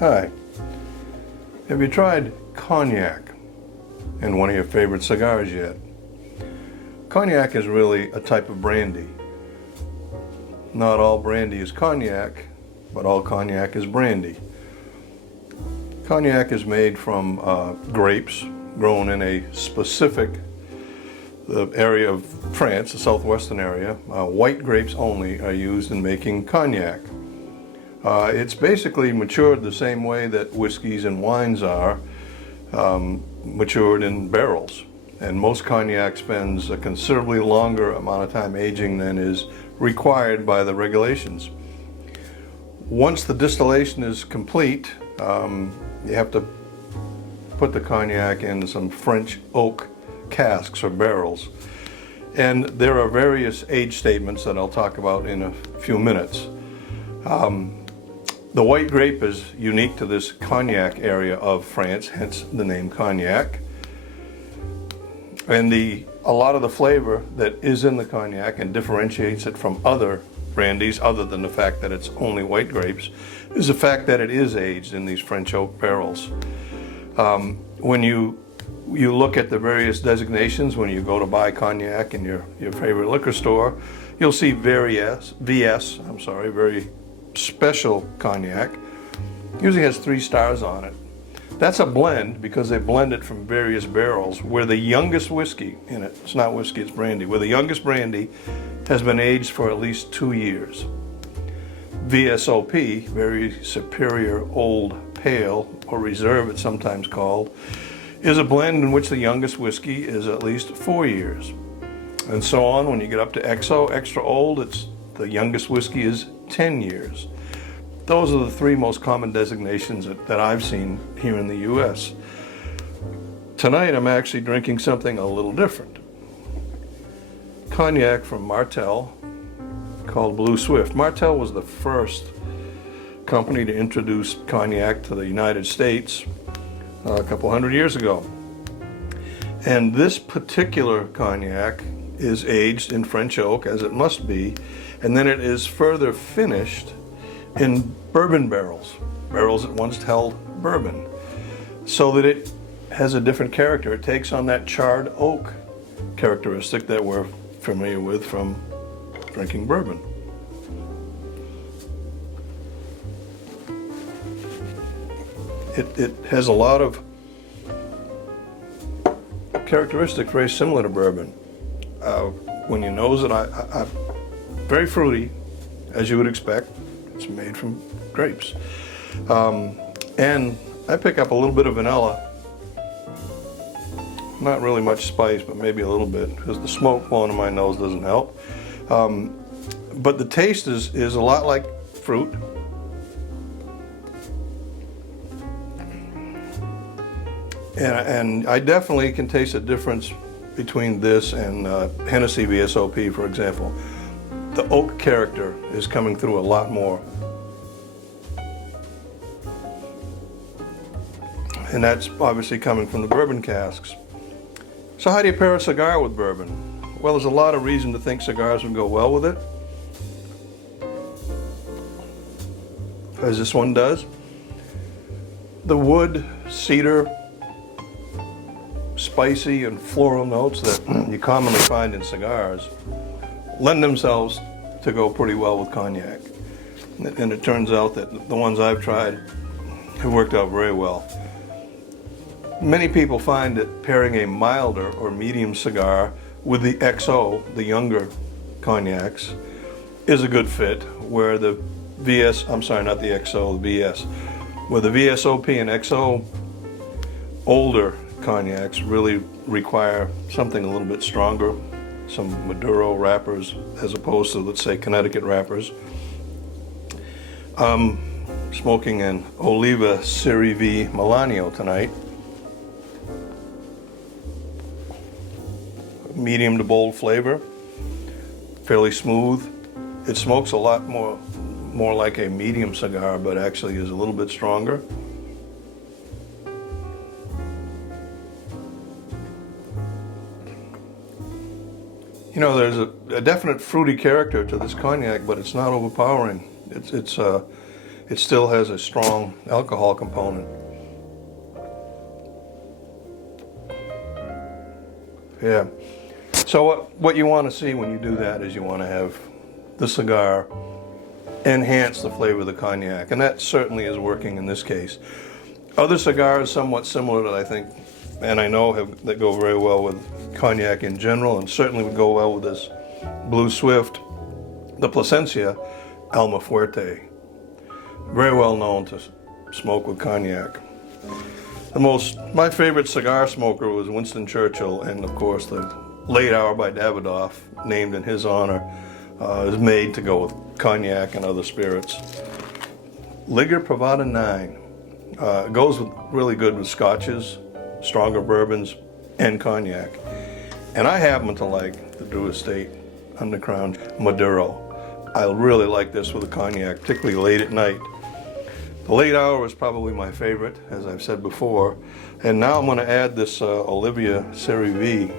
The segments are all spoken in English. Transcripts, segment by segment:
Hi. Have you tried cognac in one of your favorite cigars yet? Cognac is really a type of brandy. Not all brandy is cognac, but all cognac is brandy. Cognac is made from grapes grown in a specific area of France, the southwestern area. White grapes only are used in making cognac. It's basically matured the same way that whiskeys and wines are matured in barrels. And most cognac spends a considerably longer amount of time aging than is required by the regulations. Once the distillation is complete, you have to put the cognac in some French oak casks or barrels. And there are various age statements that I'll talk about in a few minutes. The white grape is unique to this cognac area of France, hence the name cognac. And a lot of the flavor that is in the cognac and differentiates it from other brandies, other than the fact that it's only white grapes, is the fact that it is aged in these French oak barrels. When you look at the various designations, when you go to buy cognac in your favorite liquor store, you'll see various, very special cognac. Usually has 3 stars on it. That's a blend because they blend it from various barrels where the youngest whiskey in it, it's not whiskey, it's brandy, where the youngest brandy has been aged for at least 2 years. V.S.O.P, very superior old pale, or reserve it's sometimes called, is a blend in which the youngest whiskey is at least 4 years. And so on. When you get up to XO, extra old, the youngest whiskey is 10 years. Those are the 3 most common designations that I've seen here in the U.S. Tonight I'm actually drinking something a little different. Cognac from Martel called Blue Swift. Martel was the first company to introduce cognac to the United States a couple hundred years ago. And this particular cognac is aged in French oak, as it must be, and then it is further finished in bourbon barrels that once held bourbon, so that it has a different character. It takes on that charred oak characteristic that we're familiar with from drinking bourbon. It has a lot of characteristics very similar to bourbon. When you nose it, very fruity, as you would expect. It's made from grapes. And I pick up a little bit of vanilla. Not really much spice, but maybe a little bit, because the smoke blowing in my nose doesn't help. But the taste is a lot like fruit. And I definitely can taste a difference between this and Hennessy V.S.O.P, for example. The oak character is coming through a lot more. And that's obviously coming from the bourbon casks. So how do you pair a cigar with bourbon? Well, there's a lot of reason to think cigars would go well with it, as this one does. The wood, cedar, spicy and floral notes that you commonly find in cigars lend themselves to go pretty well with cognac. And it turns out that the ones I've tried have worked out very well. Many people find that pairing a milder or medium cigar with the XO, the younger cognacs, is a good fit, where the where the V.S.O.P and XO older cognacs really require something a little bit stronger, some Maduro wrappers as opposed to, let's say, Connecticut wrappers. Smoking an Oliva Serie V Melanio tonight. Medium to bold flavor, fairly smooth. It smokes a lot more like a medium cigar, but actually is a little bit stronger. You know, there's a definite fruity character to this cognac, but it's not overpowering. it still has a strong alcohol component. Yeah. So what you want to see when you do that is you want to have the cigar enhance the flavor of the cognac, and that certainly is working in this case. Other cigars somewhat similar that I think, and I know that go very well with cognac in general, and certainly would go well with this Blue Swift, the Plasencia Almafuerte. Very well known to smoke with cognac. My favorite cigar smoker was Winston Churchill, and of course the Late Hour by Davidoff, named in his honor, is made to go with cognac and other spirits. Liger Privada 9 goes really good with scotches, stronger bourbons, and cognac. And I happen to like the Drew Estate Undercrown Maduro. I really like this with a cognac, particularly late at night. The Late Hour is probably my favorite, as I've said before. And now I'm going to add this Olivia Serie V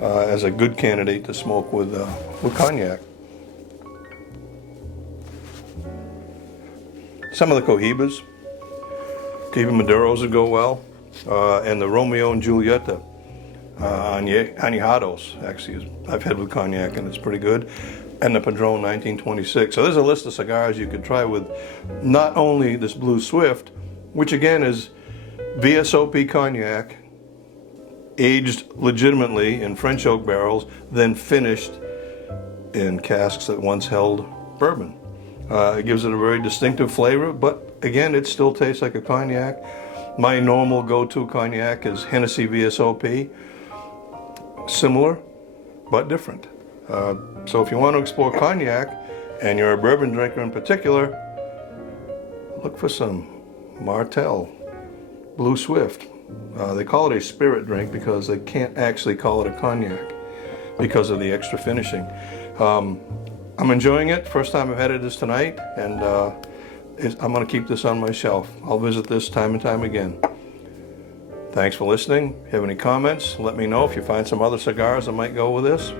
as a good candidate to smoke with cognac. Some of the Cohibas Maduros would go well, and the Romeo and Julieta Añejados, actually, I've had with cognac and it's pretty good, and the Padron 1926. So there's a list of cigars you could try with not only this Blue Swift, which again is V.S.O.P cognac, aged legitimately in French oak barrels, then finished in casks that once held bourbon. It gives it a very distinctive flavor, but again, it still tastes like a cognac. My normal go-to cognac is Hennessy V.S.O.P. Similar, but different. So if you want to explore cognac, and you're a bourbon drinker in particular, look for some Martel Blue Swift. They call it a spirit drink because they can't actually call it a cognac because of the extra finishing. I'm enjoying it. First time I've had it is tonight, and I'm going to keep this on my shelf. I'll visit this time and time again. Thanks for listening. If you have any comments, let me know. If you find some other cigars that might go with this,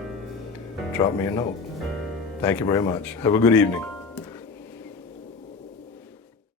drop me a note. Thank you very much. Have a good evening.